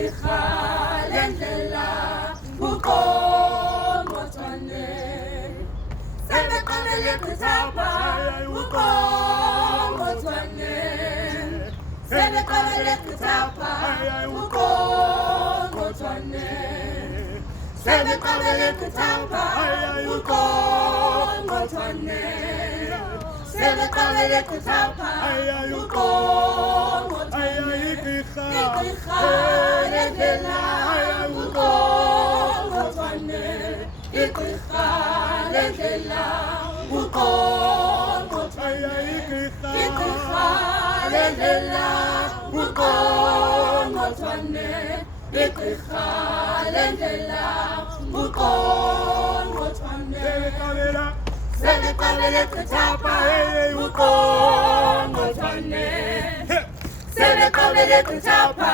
igqirha lendlela uqongqothwane sebeqabele kuzapha uqongqothwane sebeqabele kuzapha uqongqothwane sebeqabele kuzapha uqongqothwane sebeqabele kuzapha uqongqothwane igqirha lendlela uqongqothwane igqirha lendlela uqongqothwane igqirha lendlela uqongqothwane igqirha lendlela uqongqothwane sebeqabele kuzapha uqongqothwane sebeqabele kuzapha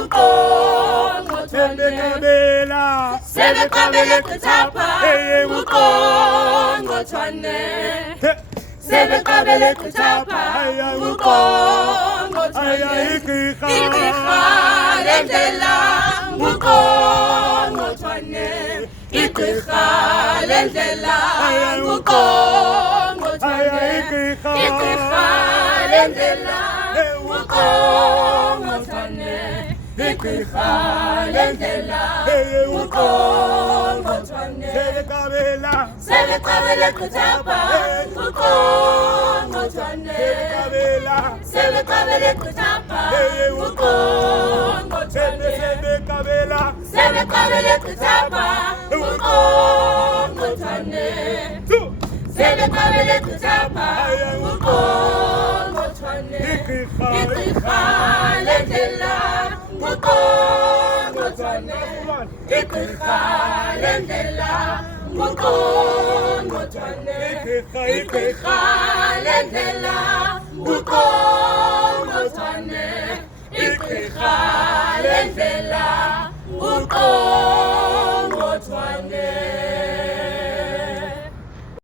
uqongqothwane sebeqabele kuzapha uqongqothwane sebeqabele kuzapha uqongqothwane igqirha lendlela uqongqothwane igqirha lendlela uqongqothwane igqirha lendlela uqongqothwane igqirha lendlela uqongqothwane sebeqabele kuzapha uqongqothwane sebeqabele kuzapha uqongqothwane sebeqabele kuzapha uqongqothwane sebeqabele kuzapha uqongqothwane igqirha lendlela uqongqothwane igqirha lendlela uqongqothwane igqirha lendlela uqongqothwane